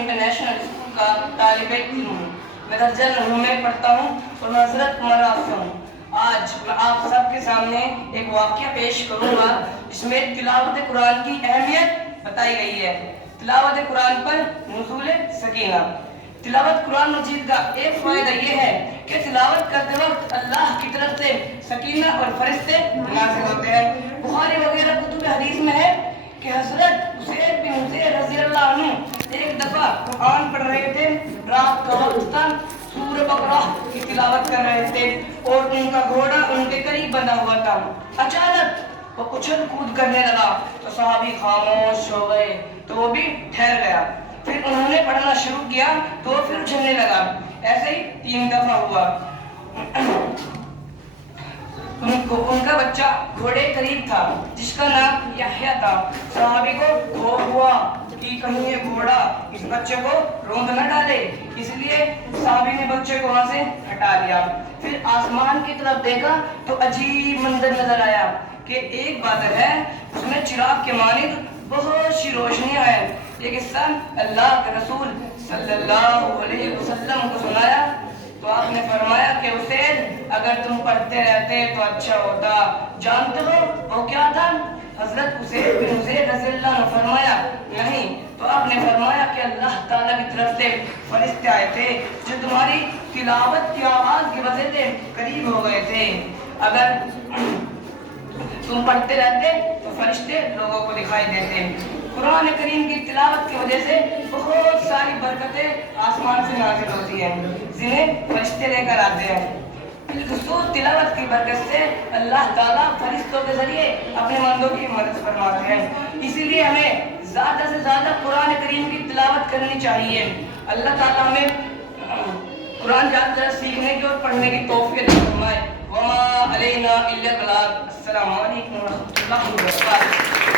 International school का तालिब इल्म हूँ। मैं दर्जा नौवीं में पढ़ता हूँ और मैं हज़रत उमरा से हूँ। आज मैं आप सबके सामने एक वाक़या पेश करूँगा जिसमें तिलावत कुरान की अहमियत बताई गई है। तिलावत कुरान पर नुज़ूल सकीना। तिलावत कुरान मजीद का एक फ़ायदा ये है कि तिलावत करते वक्त अल्लाह की तरफ से सकीना और फरिश्ते नाज़िल होते हैं। बुखारी वगैरह कुतुब हदीस में है कि हज़रत उसैद बिन हुज़ैर रज़ियल्लाहु अन्हु एक दफ़ा कुरान पढ़ रहे थे, रात का वक्त था, सूरह बकरा की तिलावत कर रहे थे और उनका घोड़ा उनके करीब बंधा हुआ था। अचानक वो उछल कूद करने लगा तो सहाबी खामोश हो गए, तो वो भी ठहर गया। फिर उन्होंने पढ़ना शुरू किया तो वो फिर उछलने लगा। ऐसे ही 3 दफा हुआ। उनका बच्चा घोड़े करीब था जिसका नाम यहया था। सहाबी को खौफ हुआ कि कहीं ये घोड़ा इस बच्चे को रोंद न डाले, इसलिए सहाबी ने बच्चे को वहां से हटा लिया। फिर आसमान की तरफ देखा तो अजीब मंजर नजर आया कि एक बादल है, उसमें चिराग के मानिंद बहुत सी रोशनियां हैं। ये किस्सा अल्लाह के रसूल सल्लल्लाहु अलैहि वसल्लम को सुनाया तो आपने फरमाया कि हुसैन अगर तुम पढ़ते रहते तो अच्छा होता। जानते हो वो क्या था? हजरत हुसैन बिन हुसैन रज़ियल्लाहु अन्हु फरमाया नहीं, तो आपने फरमाया कि अल्लाह ताला की तरफ से फरिश्ते आए थे जो तुम्हारी तिलावत की आवाज की वजह से करीब हो गए थे। अगर तुम पढ़ते रहते तो फरिश्ते लोगों को दिखाई देते। कुरान करीम की तिलावत की वजह से बहुत सारी बरकतें आसमान से नाज़िल होती हैं जिन्हें फरिश्ते लेकर आते हैं। तिलावत की बरकत से अल्लाह ताला फरिश्तों के जरिए अपने बंदों की मदद फरमाते हैं। इसीलिए हमें ज़्यादा से ज़्यादा कुरान करीम की तिलावत करनी चाहिए। अल्लाह ताला हमें कुरान ज़्यादा सीखने की और पढ़ने की तौफीक फरमाए। वमा अलैना इल्लल बलाग। अस्सलामु अलैकुम व रहमतुल्लाहि व बरकातुहू।